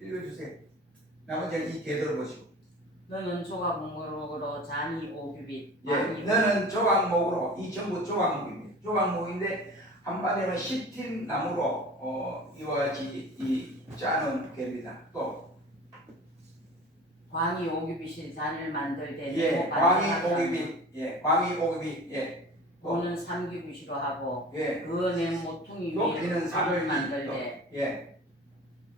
읽어주세요. 나머지는 이 궤도를 보시고. 너는 조각목으로 잔이 5규빗. 예, 너는 조각목으로, 이 전부 조각목입니다. 조각목인데 한마디로 시틸 나무로 이와 같이 이 짜는 괴입니다. 또 광이 5규빗이 잔을 만들 때 예, 광이 5규빗, 예, 광이 5규빗, 예. 또는 3규빗으로 하고 예. 그 네모퉁이 위에 잔을 만들 때 예.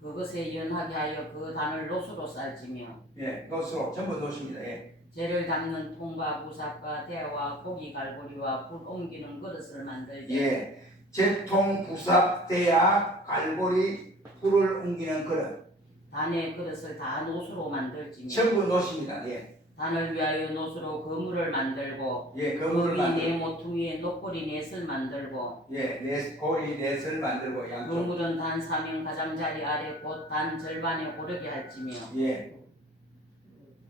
그것에 연하게 하여 그 단을 노수로 쌀지며 예, 노수로 전부 노수입니다. 예. 재를 담는 통과 부삽과 대와 고기 갈고리와 불 옮기는 그릇을 만들 때 예. 재통 부삽 대야 갈고리 불을 옮기는 그릇 단의 그릇을 다 노수로 만들지며 전부 노수입니다. 예. 단을 위하여 노수로 그물을 만들고 예, 그 그물을 위 만들고 네모퉁이에 녹고리 넷을 만들고 예, 고리 넷을 만들고 양쪽 그물은 단 사명 가장자리 아래 곧 단 절반에 오르게 할지며 예.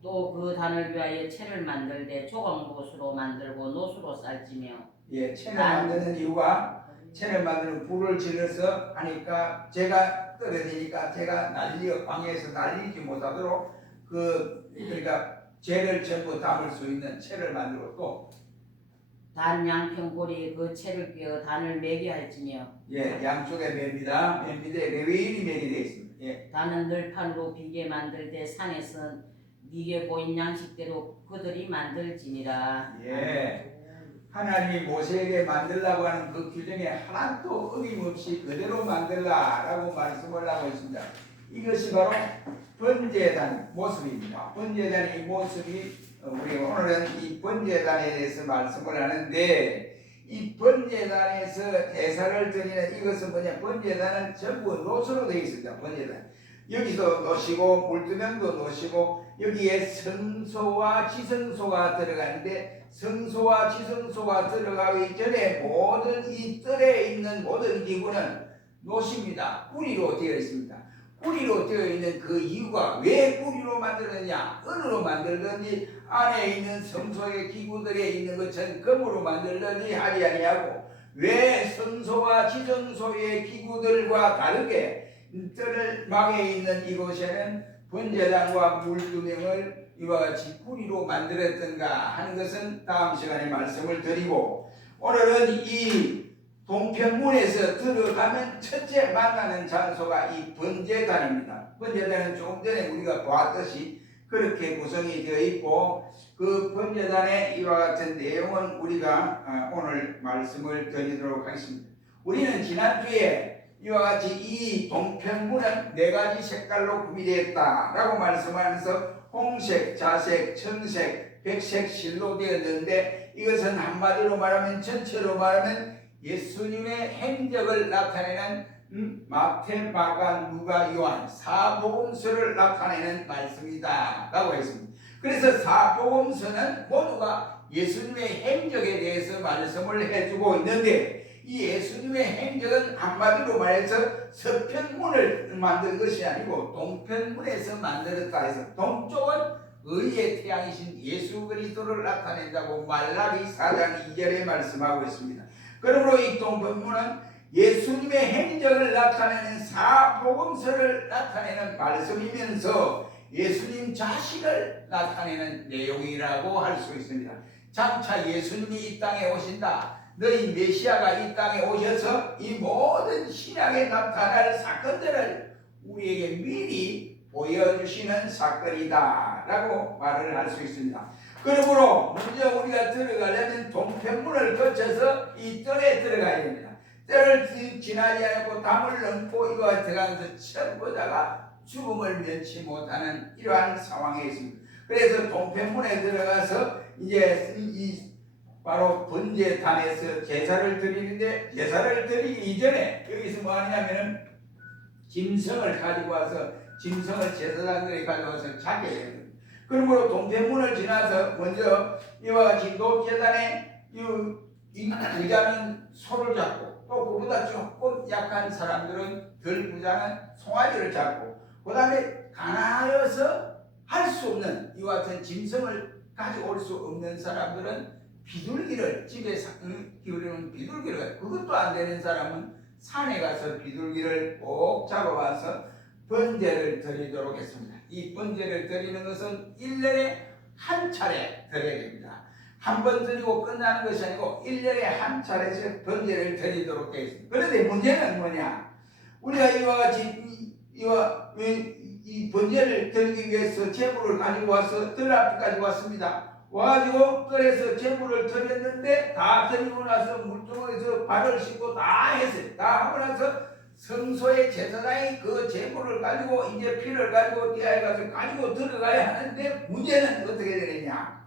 또 그 단을 위하여 채를 만들 때 조각못으로 만들고 노수로 쌀지며 예, 채를 만드는 이유가 채를 만드는 불을 질러서 하니까 제가 떨어지니까 제가 방에서 날리지 못하도록 그러니까 재를 전부 담을 수 있는 채를 만들고 또 단 양평고리에 그 채를 끼어 단을 매게 할지며 예, 양쪽에 맵니다. 맨 밑에 레위인이 매게 되어 있습니다. 예. 단은 늘판으로 비게 만들 때 산에서 네게 보인 양식대로 그들이 만들지니라. 예. 하나님이 모세에게 만들라고 하는 그 규정에 하나도 어김없이 그대로 만들라라고 말씀을 하고 있습니다. 이것이 바로 번제단 모습입니다. 번제단의 이 모습이 우리 오늘은 이 번제단에 대해서 말씀을 하는데 이 번제단에서 제사를 드리는 이것은 뭐냐? 번제단은 전부 노수로 되어 있습니다. 번제단 여기서 놓으시고 물두명도 놓으시고 여기에 성소와 지성소가 들어가는데 성소와 지성소가 들어가기 전에 모든 이 뜰에 있는 모든 기구는 노십니다. 뿌리로 되어 있습니다. 뿌리로 되어 있는 그 이유가 왜 뿌리로 만들었냐, 은으로 만들든지 안에 있는 성소의 기구들에 있는 것은 금으로 만들든지 하지 아니하고 왜 성소와 지성소의 기구들과 다르게 뜰을 막에 있는 이곳에는 번제단과 물두명을 이와 같이 뿌리로 만들었던가 하는 것은 다음 시간에 말씀을 드리고 오늘은 이 동편문에서 들어가면 첫째 만나는 장소가 이 번제단입니다. 번제단은 조금 전에 우리가 보았듯이 그렇게 구성이 되어 있고 그 번제단의 이와 같은 내용은 우리가 오늘 말씀을 드리도록 하겠습니다. 우리는 지난주에 이와 같이 이 동편문은 4가지 색깔로 구비되었다라고 말씀하면서 홍색, 자색, 청색, 백색, 실로 되었는데 이것은 한마디로 말하면 전체로 말하면 예수님의 행적을 나타내는 마태, 마가, 누가, 요한 사복음서를 나타내는 말씀이다 라고 했습니다. 그래서 사복음서는 모두가 예수님의 행적에 대해서 말씀을 해주고 있는데 이 예수님의 행적은 한마디로 말해서 서편문을 만든 것이 아니고 동편문에서 만들었다 해서 동쪽은 의의 태양이신 예수 그리스도를 나타낸다고 말라기 4장 2절에 말씀하고 있습니다. 그러므로 이 동편문은 예수님의 행적을 나타내는 사복음서를 나타내는 말씀이면서 예수님 자신을 나타내는 내용이라고 할 수 있습니다. 장차 예수님이 이 땅에 오신다. 너희 메시아가 이 땅에 오셔서 이 모든 신약에 나타날 사건들을 우리에게 미리 보여주시는 사건이다 라고 말을 할 수 있습니다. 그러므로 먼저 우리가 들어가려면 동편문을 거쳐서 이 뜰에 들어가야 됩니다. 뜰을 지나지 않고 담을 넘고 이거 들어가면서 전부 다가 죽음을 면치 못하는 이러한 상황에 있습니다. 그래서 동편문에 들어가서 이제 바로 번제단에서 제사를 드리는데 제사를 드리기 이전에 여기서 뭐 하냐면은 짐승을 가지고 와서 짐승을 제사장들이 가져와서 자게 해야 됩니다. 그러므로 동편문을 지나서 먼저 이와 같이 높제단에 이 부자는 소를 잡고 또 그보다 조금 약한 사람들은 덜 부자는 송아지를 잡고 그 다음에 가난하여서 할 수 없는 이와 같은 짐승을 가져올 수 없는 사람들은 비둘기를 집에 기울이는 비둘기를 그것도 안 되는 사람은 산에 가서 비둘기를 꼭 잡아와서 번제를 드리도록 했습니다. 이 번제를 드리는 것은 1년에 한 차례 드려야 됩니다. 한 번 드리고 끝나는 것이 아니고 1년에 한 차례씩 번제를 드리도록 되어 있습니다. 그런데 문제는 뭐냐? 우리가 이와 같이 이 번제를 드리기 위해서 제물을 가지고 와서 들 앞까지 왔습니다. 와가지고 그래서 제물을 드렸는데 다 드리고 나서 물통에서 발을 씻고 다 했어요. 다 하고 나서 성소의 제사장이 그 제물을 가지고 이제 피를 가지고 디아에 가서 가지고 들어가야 하는데 문제는 어떻게 되느냐?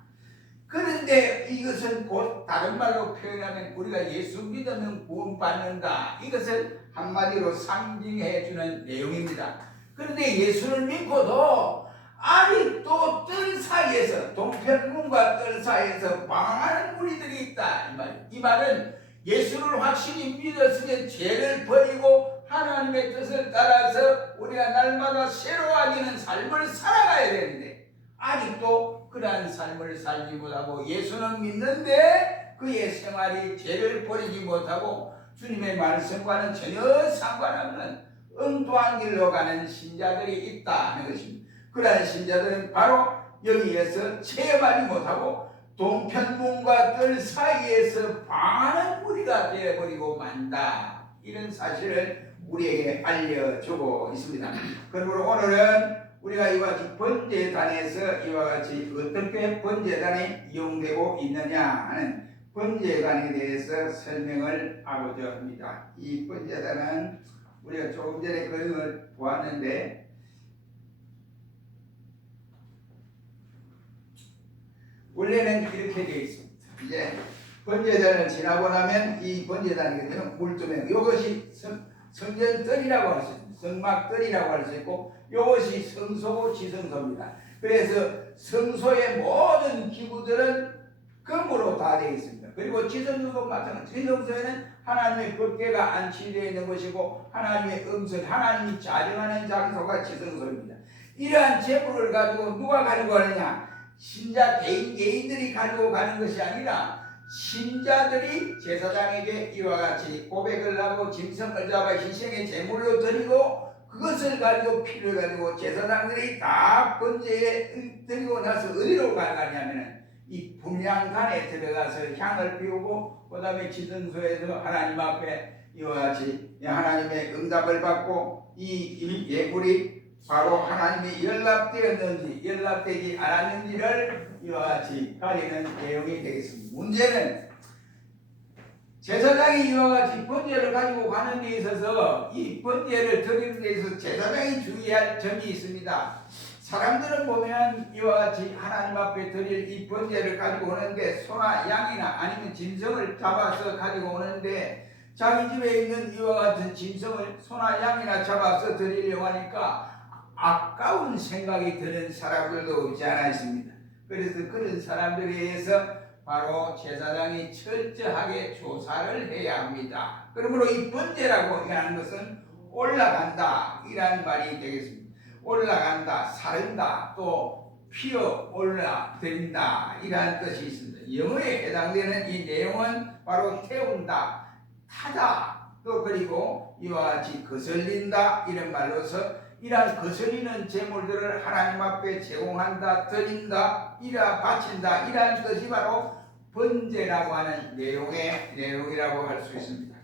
그런데 이것은 곧 다른 말로 표현하면 우리가 예수 믿으면 구원받는다. 이것을 한마디로 상징해 주는 내용입니다. 그런데 예수를 믿고도 아직도 뜰 사이에서 동편문과 뜰 사이에서 많은 무리들이 있다. 이 말은 예수를 확실히 믿었으면 죄를 버리고 하나님의 뜻을 따라서 우리가 날마다 새로워지는 삶을 살아가야 되는데 아직도 그러한 삶을 살지 못하고 예수는 믿는데 그의 생활이 죄를 버리지 못하고 주님의 말씀과는 전혀 상관없는 엉뚱한 길로 가는 신자들이 있다 하는 것입니다. 그러한 신자들은 바로 여기에서 체험하지 못하고 동편문과 뜰 사이에서 많은 무리가 되어버리고 만다. 이런 사실을 우리에게 알려주고 있습니다. 그러므로 오늘은 우리가 이와 같이 번제단에서 이와 같이 어떻게 번제단이 이용되고 있느냐 하는 번제단에 대해서 설명을 하고자 합니다. 이 번제단은 우리가 조금 전에 그림을 보았는데 원래는 이렇게 되어 있습니다. 이제 번제단을 지나고 나면 이 번제단이 되는 물두멍, 이것이 성전뜰이라고 할 수 있습니다. 성막뜰이라고 할 수 있고 이것이 성소 지성소입니다. 그래서 성소의 모든 기구들은 금으로 다 되어 있습니다. 그리고 지성소도 마찬가지. 지성소에는 하나님의 법궤가 안치되어 있는 것이고 하나님의 음성, 하나님이 자정하는 장소가 지성소입니다. 이러한 제물을 가지고 누가 가지고 가느냐? 신자 개인들이 가지고 가는 것이 아니라 신자들이 제사장에게 이와 같이 고백을 하고 짐승을 잡아 희생의 제물로 드리고 그것을 가지고 피를 가지고 제사장들이 다 번제에 드리고 나서 어디로 가냐면은 이 분향단에 들어가서 향을 피우고 그 다음에 지성소에서 하나님 앞에 이와 같이 하나님의 응답을 받고 이 예물이 바로 하나님이 연락되었는지 연락되지 않았는지를 이와 같이 가리는 내용이 되겠습니다. 문제는 제사장이 이와 같이 번제를 가지고 가는 데 있어서 이 번제를 드리는 데 있어서 제사장이 주의할 점이 있습니다. 사람들은 보면 이와 같이 하나님 앞에 드릴 이 번제를 가지고 오는데 소나 양이나 아니면 짐승을 잡아서 가지고 오는데 자기 집에 있는 이와 같은 짐승을 소나 양이나 잡아서 드리려고 하니까 아까운 생각이 드는 사람들도 없지 않아 있습니다. 그래서 그런 사람들에 의해서 바로 제사장이 철저하게 조사를 해야 합니다. 그러므로 이 번제라고 하는 것은 올라간다 이란 말이 되겠습니다. 올라간다, 사른다, 또 피어 올라드린다 이러한 뜻이 있습니다. 영어에 해당되는 이 내용은 바로 태운다, 타다, 또 그리고 이와 같이 거슬린다 이런 말로서 이러한 거슬리는 제물들을 하나님 앞에 제공한다, 드린다, 이라 바친다 이러한 뜻이 바로 번제라고 하는 내용이라고 할 수 있습니다.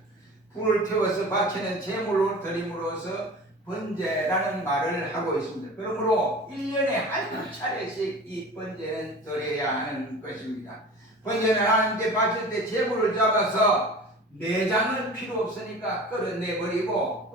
불을 태워서 바치는 제물로 드림으로써 번제라는 말을 하고 있습니다. 그러므로 1년에 한 차례씩 이 번제는 드려야 하는 것입니다. 번제는 하나님께 바칠 때 제물을 잡아서 내장은 필요 없으니까 끌어내버리고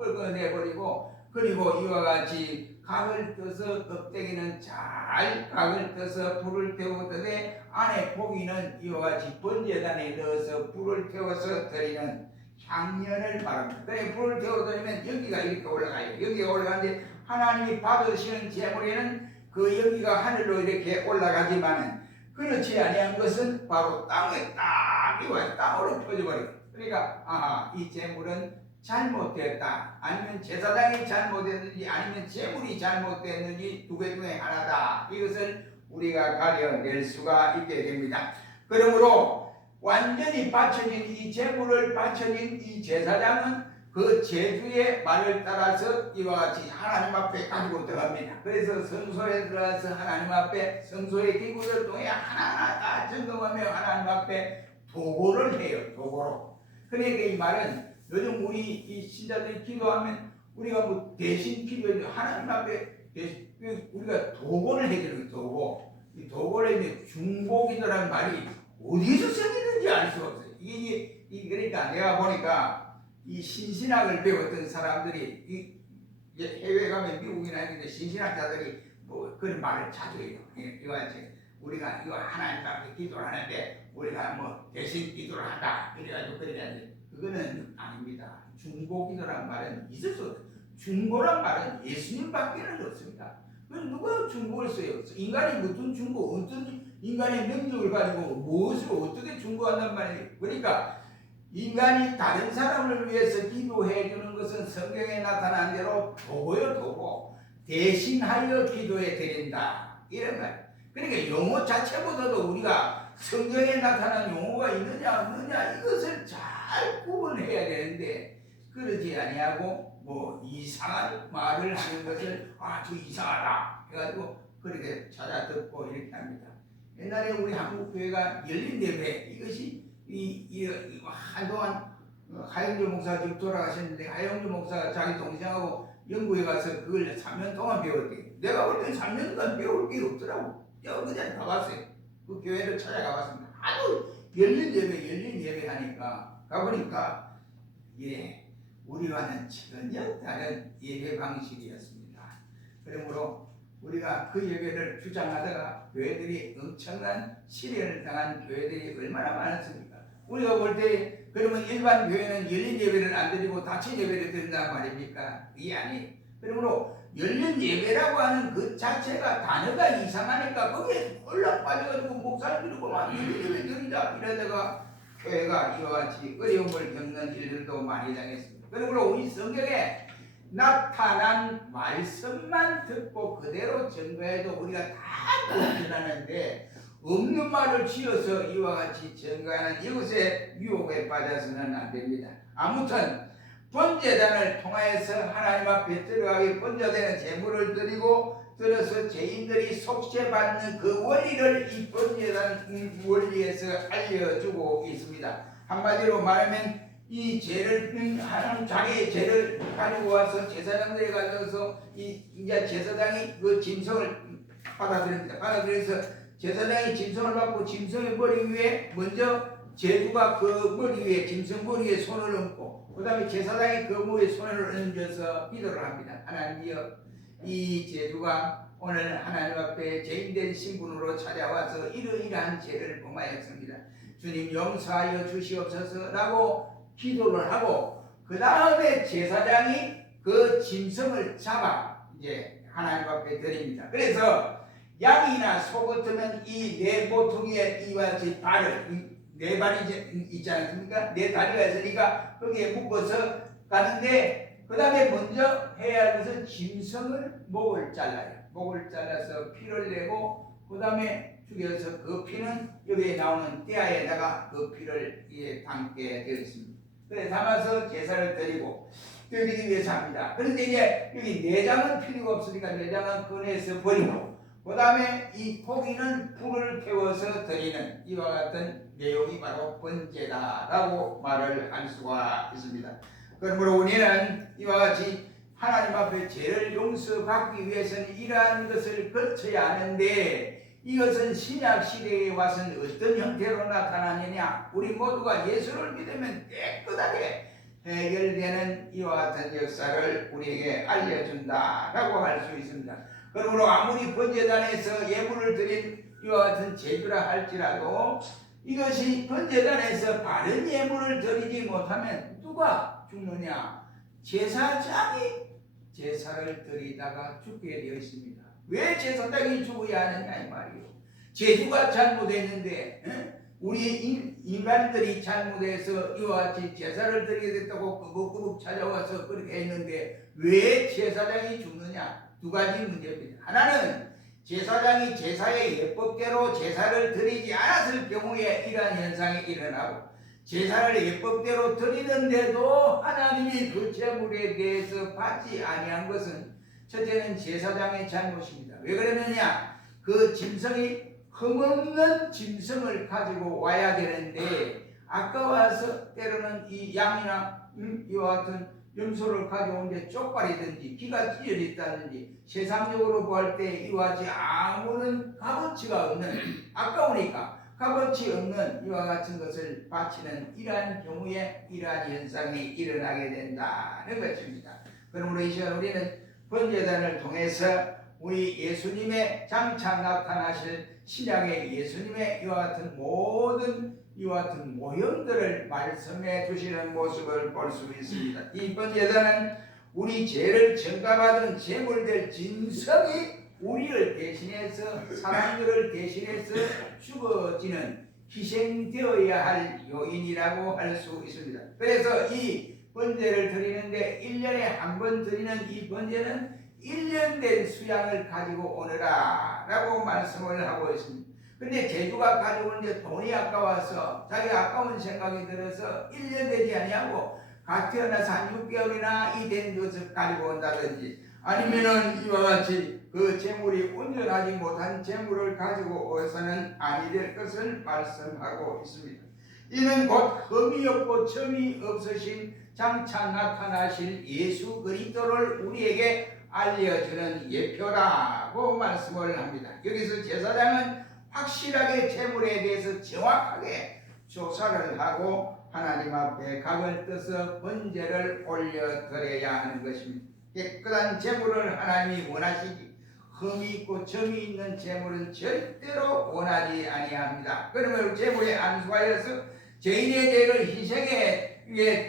그리고 이와 같이 각을 떠서 껍데기는 잘 각을 떠서 불을 태우더니 안에 고기는 이와 같이 번제단에 넣어서 불을 태워서 드리는 향연을 말합니다. 그래 불을 태워드리면 여기가 이렇게 올라가요. 여기가 올라가는데 하나님이 받으시는 제물에는 그 여기가 하늘로 이렇게 올라가지만은 그렇지 아니한 것은 바로 땅에 딱 이와 땅으로 퍼져버려요. 그러니까 이 제물은 잘못됐다. 아니면 제사장이 잘못했는지 아니면 제물이 잘못됐는지 두 개 중에 하나다. 이것을 우리가 가려낼 수가 있게 됩니다. 그러므로 완전히 바쳐진 이 제물을 바쳐진 이 제사장은 그 제주의 말을 따라서 이와 같이 하나님 앞에 가지고 들어갑니다. 그래서 성소에 들어가서 하나님 앞에 성소의 기구를 통해 하나하나 다 점검하며 하나님 앞에 도고를 해요. 도고로. 그러니까 이 말은 요즘 우리 이 신자들이 기도하면 우리가 뭐 대신 기도해 하나님 앞에 대신 우리가 도고를 해주는 도고. 이 도고를 이제 중보기도라는 말이 어디서 생기는지 알 수가 없어요. 이게 그러니까 내가 보니까 이 신신학을 배웠던 사람들이 해외 가면 미국이나 이런 데 신신학자들이 뭐 그런 말을 자주 해요. 이거 우리가 이거 하나님 앞에 기도를 하는데 우리가 뭐 대신 기도를 한다. 그래가지고 그래야지. 그거는 아닙니다. 중보기도란 말은 있을 수 없어요. 중보란 말은 예수님밖에는 없습니다. 그럼 누가 중보를 써요? 인간이 무슨 중보, 어떤 인간의 능력을 가지고 무엇을 어떻게 중보한단 말이에요. 그러니까 인간이 다른 사람을 위해서 기도해 주는 것은 성경에 나타난 대로 도고요, 도고. 대신하여 기도해 드린다. 이런 말. 그러니까 용어 자체보다도 우리가 성경에 나타난 용어가 있느냐 없느냐 이것을 잘 구분해야 되는데 그러지 아니하고 뭐 이상한 말을 하는 것을 아주 이상하다 해가지고 그렇게 찾아 듣고 이렇게 합니다. 옛날에 우리 한국 교회가 열린 예배 이것이 한동안 하영주 목사가 지금 돌아가셨는데 하영주 목사가 자기 동생하고 영국에 가서 그걸 3년 동안 배웠대. 내가 볼 때는 3년간 배울 게 없더라고. 내가 그냥 가봤어요. 그 교회를 찾아가봤습니다. 아주 열린 예배 하니까 가보니까 우리와는 전혀 다른 예배 방식이었습니다. 그러므로 우리가 그 예배를 주장하다가 교회들이 엄청난 시련을 당한 교회들이 얼마나 많았습니까? 우리가 볼 때 그러면 일반 교회는 열린 예배를 안 드리고 닫힌 예배를 드린단 말입니까? 이게 아니에요. 그러므로 열린 예배라고 하는 그 자체가 단어가 이상하니까 거기에 올라 빠져가지고 목사님들이 막 열린 예배 드린다 이러다가 교회가 이와 같이 어려움을 겪는 일들도 많이 당했습니다. 그러므로 우리 성경에 나타난 말씀만 듣고 그대로 전가해도 우리가 다 전하는데 없는 말을 지어서 이와 같이 전가하는 이것의 유혹에 빠져서는 안 됩니다. 아무튼 번제단을 통하여서 하나님 앞에 들어가기 번제되는 제물을 드리고 들어서 죄인들이 속죄받는 그 원리를 이 번제단 원리에서 알려주고 있습니다. 한마디로 말하면 이 죄를 하나님 자기의 죄를 가지고 와서 제사장들이 가져서 이제 제사장이 그 짐승을 받아들입니다. 받아들여서 제사장이 짐승을 받고 짐승의 머리 위에 먼저 제주가 그 머리 위에 짐승 머리 위에 손을 얹고 그 다음에 제사장이 그 머리에 손을 얹어서 기도를 합니다. 하나님이여 이 제주가 오늘 하나님 앞에 죄인된 신분으로 찾아와서 이러이러한 죄를 범하였습니다. 주님 용서하여 주시옵소서라고 기도를 하고 그 다음에 제사장이 그 짐승을 잡아 이제 하나님 앞에 드립니다. 그래서 양이나 소 같으면 이 네 모퉁이에 이와 같이 발을 네 발이 있지 않습니까? 네 다리가 있으니까 거기에 묶어서 가는데 그 다음에 먼저 해야 할 것은 짐승을 목을 잘라요. 목을 잘라서 피를 내고 그 다음에 죽여서 그 피는 여기에 나오는 떼아에다가 그 피를 담게 되어 있습니다. 그래 담아서 제사를 드리기 위해서 합니다. 그런데 이제 여기 내장은 필요가 없으니까 내장은 꺼내서 버리고 그 다음에 이 고기는 불을 태워서 드리는 이와 같은 내용이 바로 번제다라고 말을 할 수가 있습니다. 그러므로 우리는 이와 같이 하나님 앞에 죄를 용서받기 위해서는 이러한 것을 거쳐야 하는데 이것은 신약 시대에 와서는 어떤 형태로 나타나느냐? 우리 모두가 예수를 믿으면 깨끗하게 해결되는 이와 같은 역사를 우리에게 알려준다라고 할 수 있습니다. 그러므로 아무리 번제단에서 예물을 드린 이와 같은 제주라 할지라도 이것이 번제단에서 바른 예물을 드리지 못하면 누가 죽느냐? 제사장이 제사를 드리다가 죽게 되어 있습니다. 왜 제사장이 죽어야 하느냐 이 말이에요. 제주가 잘못했는데 우리 인간들이 잘못해서 이와 같이 제사를 드리게 됐다고 끄북끄북 찾아와서 그렇게 했는데 왜 제사장이 죽느냐? 두 가지 문제입니다. 하나는 제사장이 제사의 예법대로 제사를 드리지 않았을 경우에 이러한 현상이 일어나고 제사를 예법대로 드리는데도 하나님이 그 제물에 대해서 받지 아니한 것은 첫째는 제사장의 잘못입니다. 왜 그러느냐? 그 짐승이 흠없는 짐승을 가지고 와야 되는데 아까워서 때로는 이 양이나 이와 같은 염소를 가져오는데 쪽발이든지 기가 찢어져 있다든지 세상적으로 볼 때 이와 같이 아무런 값어치가 없는, 아까우니까 값어치 없는 이와 같은 것을 바치는 이러한 경우에 이러한 현상이 일어나게 된다는 것입니다. 그러므로 이 시간 우리는 번제단을 통해서 우리 예수님의 장차 나타나실 신약의 예수님의 이와 같은 모든 이와 같은 모형들을 말씀해 주시는 모습을 볼 수 있습니다. 이 번제단은 우리 죄를 전가받은 제물될 진성이 우리를 대신해서 사람들을 대신해서 죽어지는 희생되어야 할 요인이라고 할 수 있습니다. 그래서 이 번제를 드리는데 1년에 한 번 드리는 이 번제는 1년 된 수양을 가지고 오너라 라고 말씀을 하고 있습니다. 근데 제주가 가져오는데 돈이 아까워서 자기가 아까운 생각이 들어서 1년 되지 아니하고 갓 태어나서 한 6개월이나 이 된 것을 가지고 온다든지 아니면은 이와 같이 그 재물이 온전하지 못한 재물을 가지고 오서는 아니 될 것을 말씀하고 있습니다. 이는 곧 흠이 없고 점이 없으신 장차 나타나실 예수 그리스도를 우리에게 알려주는 예표라고 말씀을 합니다. 여기서 제사장은 확실하게 재물에 대해서 정확하게 조사를 하고 하나님 앞에 각을 떠서 번제를 올려드려야 하는 것입니다. 깨끗한 재물을 하나님이 원하시기, 흠이 있고 점이 있는 재물은 절대로 원하지 아니합니다. 그러면 재물에 안수하여서 죄인의 죄를 희생에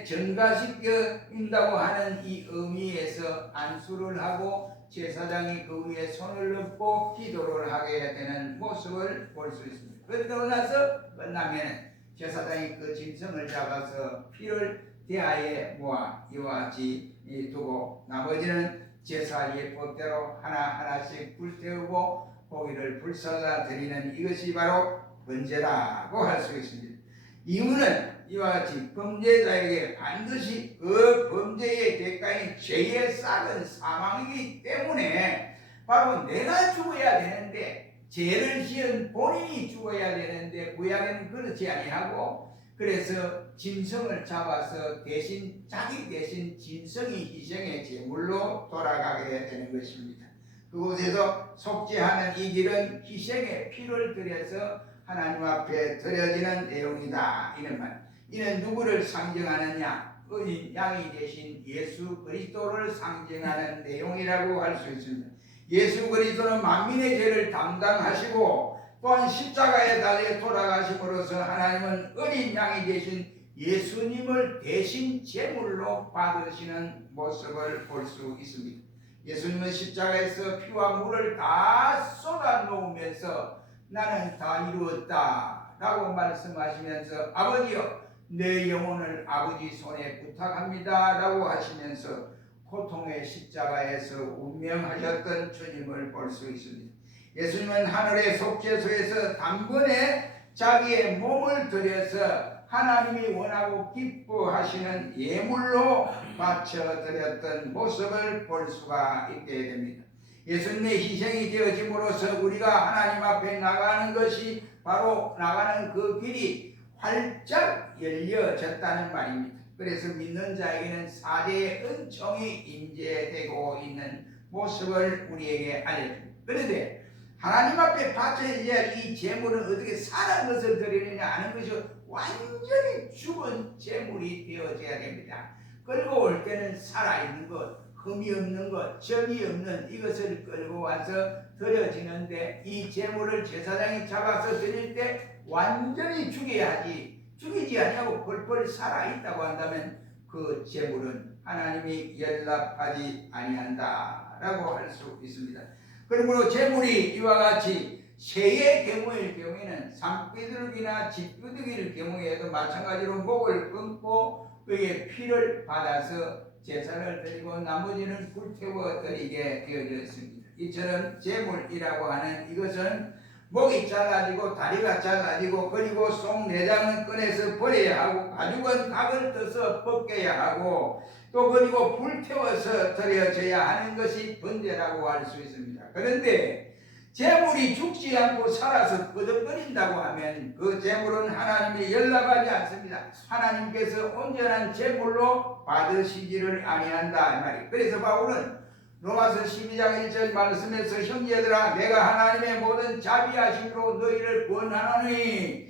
전가시켜준다고 하는 이 의미에서 안수를 하고 제사장이 그 위에 손을 얹고 기도를 하게 되는 모습을 볼 수 있습니다. 그러고 나서 끝나면 제사장이 그 짐승을 잡아서 피를 대야에 모아 이와 같이 두고 나머지는 제사 예법대로 하나하나씩 불태우고 고기를 불사라 드리는 이것이 바로 번제라고 할 수 있습니다. 이유는 이와 같이 범죄자에게 반드시 그 범죄의 대가인 죄의 싹은 사망이기 때문에 바로 내가 죽어야 되는데, 죄를 지은 본인이 죽어야 되는데 구약에는 그렇지 아니하고 그래서 짐승을 잡아서 대신 자기 대신 짐승이 희생의 제물로 돌아가게 되는 것입니다. 그곳에서 속죄하는 이 길은 희생의 피를 들여서 하나님 앞에 드려지는 내용이다. 이런 말. 이는 누구를 상징하느냐? 어린 양이 되신 예수 그리스도를 상징하는 내용이라고 할 수 있습니다. 예수 그리스도는 만민의 죄를 담당하시고 또한 십자가에 달려 돌아가심으로써 하나님은 어린 양이 되신 예수님을 대신 제물로 받으시는 모습을 볼 수 있습니다. 예수님은 십자가에서 피와 물을 다 쏟아 놓으면서 나는 다 이루었다 라고 말씀하시면서 아버지여 내 영혼을 아버지 손에 부탁합니다 라고 하시면서 고통의 십자가에서 운명하셨던 주님을 볼 수 있습니다. 예수님은 하늘의 속죄소에서 단번에 자기의 몸을 들여서 하나님이 원하고 기뻐하시는 예물로 바쳐드렸던 모습을 볼 수가 있게 됩니다. 예수님의 희생이 되어짐으로써 우리가 하나님 앞에 나가는 것이 바로 나가는 그 길이 활짝 열려졌다는 말입니다. 그래서 믿는 자에게는 사대의 은총이 임재되고 있는 모습을 우리에게 알려줍니다. 그런데 하나님 앞에 바쳐야 할 이 제물은 어떻게 살아난 것을 드리느냐 하는 것이 완전히 죽은 제물이 되어져야 됩니다. 끌고 올 때는 살아있는 것, 흠이 없는 것, 점이 없는 이것을 끌고 와서 드려지는데 이 제물을 제사장이 잡아서 드릴 때 완전히 죽여야 하지, 죽이지 아니하고 펄펄 살아있다고 한다면 그 제물은 하나님이 연락하지 아니한다라고 할 수 있습니다. 그러므로 제물이 이와 같이 새의 경우에는 산비둘기나 집비둘기의 경우에도 마찬가지로 목을 끊고 그의 피를 받아서 제사를 드리고 나머지는 불태워 드리게 되어졌습니다. 이처럼 제물이라고 하는 이것은 목이 잘라지고 다리가 잘라지고 그리고 속 내장은 꺼내서 버려야 하고 가죽은 각을 떠서 벗겨야 하고 또 그리고 불태워서 드려져야 하는 것이 번제라고 할 수 있습니다. 그런데 재물이 죽지 않고 살아서 끄덕거린다고 하면 그 재물은 하나님이 연락하지 않습니다. 하나님께서 온전한 재물로 받으시지를 아니한다 이 말이에요. 그래서 바울은 로마서 12장 1절 말씀에서 형제들아 내가 하나님의 모든 자비하심으로 너희를 권하노니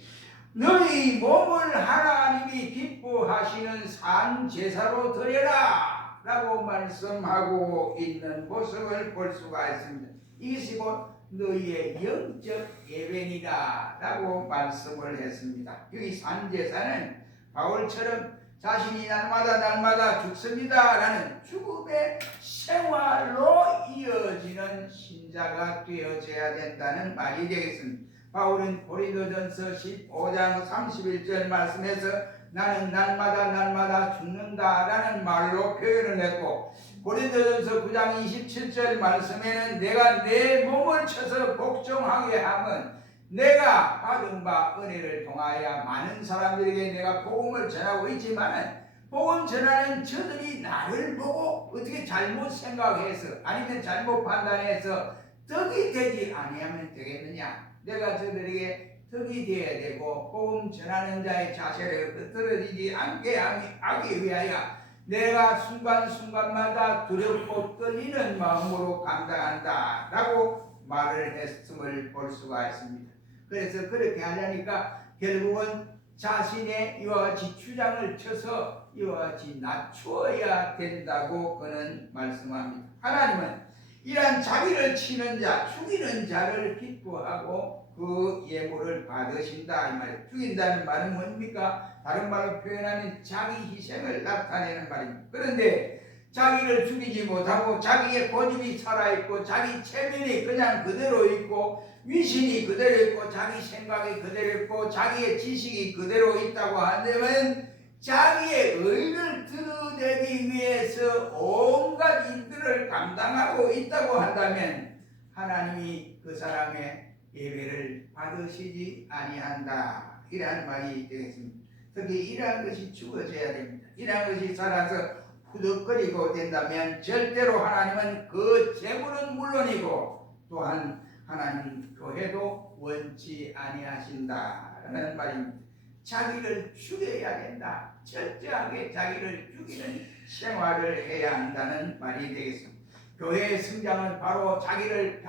너희 몸을 하나님이 기뻐하시는 산 제사로 드려라 라고 말씀하고 있는 모습을 볼 수가 있습니다. 이것이 곧 너희의 영적 예배니라 라고 말씀을 했습니다. 여기 산 제사는 바울처럼 자신이 날마다 죽습니다 라는 죽음의 생활로 이어지는 신자가 되어져야 된다는 말이 되겠습니다. 바울은 고린도전서 15장 31절 말씀에서 나는 날마다 죽는다 라는 말로 표현을 했고 고린도전서 9장 27절 말씀에는 내가 내 몸을 쳐서 복종하게 함은 내가 받은 바 은혜를 통하여 많은 사람들에게 내가 복음을 전하고 있지만 복음 전하는 저들이 나를 보고 어떻게 잘못 생각해서 아니면 잘못 판단해서 덕이 되지 아니하면 되겠느냐. 내가 저들에게 덕이 되어야 되고 복음 전하는 자의 자세를 흐트러지지 않게 하기 위하여 내가 순간순간마다 두렵고 떨리는 마음으로 감당한다 라고 말을 했음을 볼 수가 있습니다. 그래서 그렇게 하려니까 결국은 자신의 이와 같이 주장을 쳐서 이와 같이 낮추어야 된다고 그는 말씀합니다. 하나님은 이러한 자기를 치는 자, 죽이는 자를 기뻐하고 그 예물을 받으신다 이 말이에요. 죽인다는 말은 뭡니까? 다른 말로 표현하면 자기 희생을 나타내는 말입니다. 그런데 자기를 죽이지 못하고 자기의 고집이 살아있고 자기 체면이 그냥 그대로 있고 위신이 그대로 있고 자기 생각이 그대로 있고 자기의 지식이 그대로 있다고 한다면 자기의 의를 드러내기 위해서 온갖 일들을 감당하고 있다고 한다면 하나님이 그 사람의 예배를 받으시지 아니한다 이러한 말이 되겠습니다. 특히 이러한 것이 죽어져야 됩니다. 이러한 것이 살아서 후덕거리고 된다면 절대로 하나님은 그 재물은 물론이고 또한 하나님 교회도 원치 아니하신다라는 말입니다. 자기를 죽여야 된다. 철저하게 자기를 죽이는 생활을 해야 한다는 말이 되겠습니다. 교회의 성장은 바로 자기를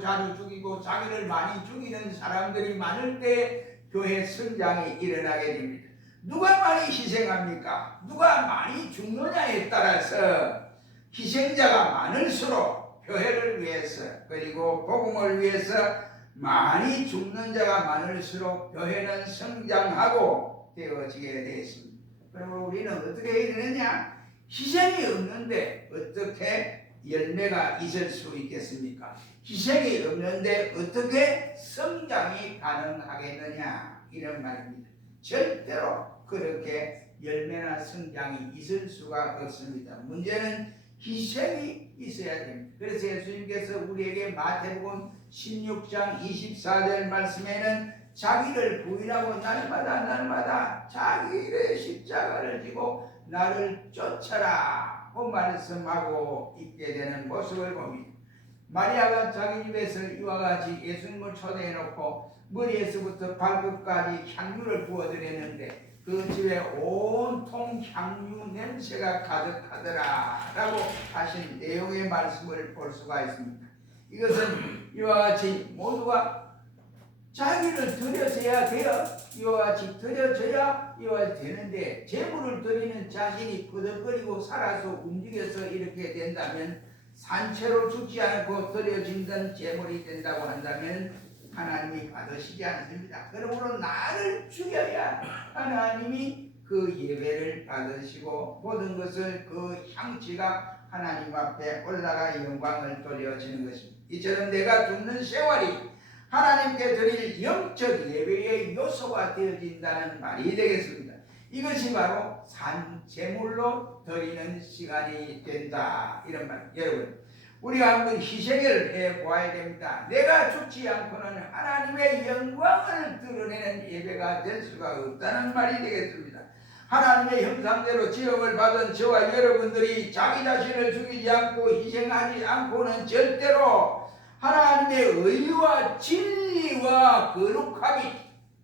자주 죽이고 자기를 많이 죽이는 사람들이 많을 때 교회 성장이 일어나게 됩니다. 누가 많이 희생합니까? 누가 많이 죽느냐에 따라서 희생자가 많을수록 교회를 위해서 그리고 복음을 위해서 많이 죽는 자가 많을수록 교회는 성장하고 되어지게 되었습니다. 그러면 우리는 어떻게 해야 되느냐? 희생이 없는데 어떻게 열매가 있을 수 있겠습니까? 희생이 없는데 어떻게 성장이 가능하겠느냐 이런 말입니다. 절대로 그렇게 열매나 성장이 있을 수가 없습니다. 문제는 희생이 있어야 됩니다. 그래서 예수님께서 우리에게 마태복음 16장 24절 말씀에는 자기를 부인하고 날마다 자기의 십자가를 지고 나를 쫓아라 고 말씀하고 있게 되는 모습을 봅니다. 마리아가 자기 집에서 이와 같이 예수님을 초대해 놓고 머리에서부터 발끝까지 향유를 부어드렸는데 그 집에 온통 향유 냄새가 가득하더라 라고 하신 내용의 말씀을 볼 수가 있습니다. 이것은 이와 같이 모두가 자기를 드려서야 돼요. 이와 같이 드려져야 이와 같이 되는데 재물을 드리는 자신이 끄덕거리고 살아서 움직여서 이렇게 된다면 산채로 죽지 않고 드려진다는 재물이 된다고 한다면 하나님이 받으시지 않습니다. 그러므로 나를 죽여야 하나님이 그 예배를 받으시고 모든 것을 그 향취가 하나님 앞에 올라가 영광을 돌려지는 것입니다. 이처럼 내가 죽는 세월이 하나님께 드릴 영적 예배의 요소가 되어진다는 말이 되겠습니다. 이것이 바로 산 제물로 드리는 시간이 된다 이런 말. 여러분 우리가 한번 희생을 해보아야 됩니다. 내가 죽지 않고는 하나님의 영광을 드러내는 예배가 될 수가 없다는 말이 되겠습니다. 하나님의 형상대로 지음을 받은 저와 여러분들이 자기 자신을 죽이지 않고 희생하지 않고는 절대로 하나님의 의와 진리와 거룩함이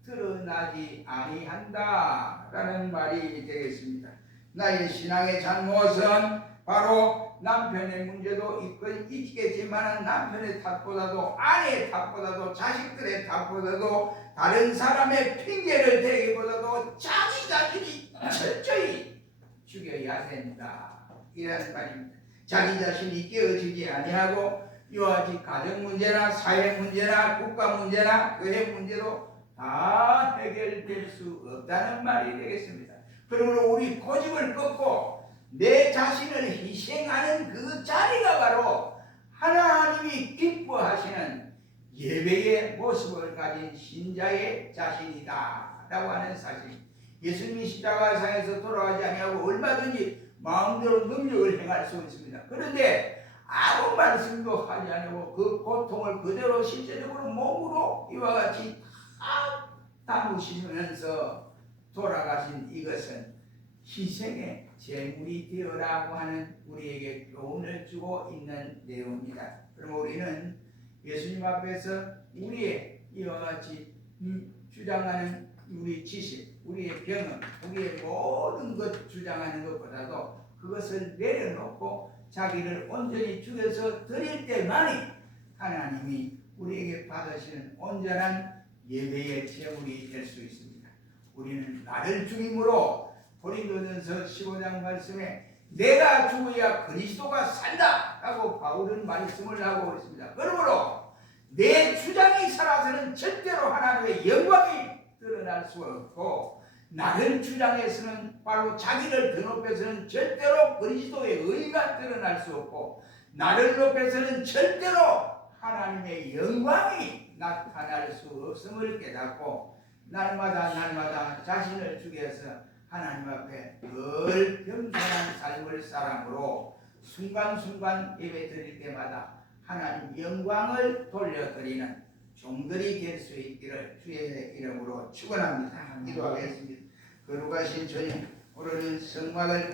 드러나지 아니한다라는 말이 되겠습니다. 나의 신앙의 잘못은 바로 남편의 문제도 있겠지만 남편의 탓보다도 아내의 탓보다도 자식들의 탓보다도 다른 사람의 핑계를 대기보다도 자기 자신이 철저히 죽여야 된다 이런 말입니다. 자기 자신이 깨어지지 아니하고 이와 같이 가정 문제나 사회 문제나 국가 문제나 교회 문제도 다 해결될 수 없다는 말이 되겠습니다. 그러므로 우리 고집을 꺾고 내 자신을 희생하는 그 자리가 바로 하나님이 기뻐하시는 예배의 모습을 가진 신자의 자신이다 라고 하는 사실. 예수님이 십자가상에서 돌아가지 아니하고 얼마든지 마음대로 능력을 행할 수 있습니다. 그런데 아무 말씀도 하지 않고 그 고통을 그대로 실제적으로 몸으로 이와 같이 다 담으시면서 돌아가신 이것은 희생의 제물이 되어라고 하는 우리에게 교훈을 주고 있는 내용입니다. 그럼 우리는 예수님 앞에서 우리의 이와 같이 주장하는 우리 지식, 우리의 경험, 우리의 모든 것 주장하는 것보다도 그것을 내려놓고 자기를 온전히 죽여서 드릴 때만이 하나님이 우리에게 받으시는 온전한 예배의 제물이 될 수 있습니다. 우리는 나를 죽임으로 고린도전서 15장 말씀에 내가 죽어야 그리스도가 산다 라고 바울은 말씀을 하고 있습니다. 그러므로 내 주장이 살아서는 절대로 하나님의 영광이 드러날 수 없고 나를 주장해서는 바로 자기를 드높여서는 절대로 그리스도의 의가 드러날 수 없고 나를 높여서는 절대로 하나님의 영광이 나타날 수 없음을 깨닫고 날마다 자신을 죽여서 하나님 앞에 늘 겸손한 삶을 사람으로 순간순간 예배 드릴 때마다 하나님 영광을 돌려드리는 종들이 될 수 있기를 주의 이름으로 축원합니다. 기도하겠습니다. 거룩하신 주님, 오늘은 성막을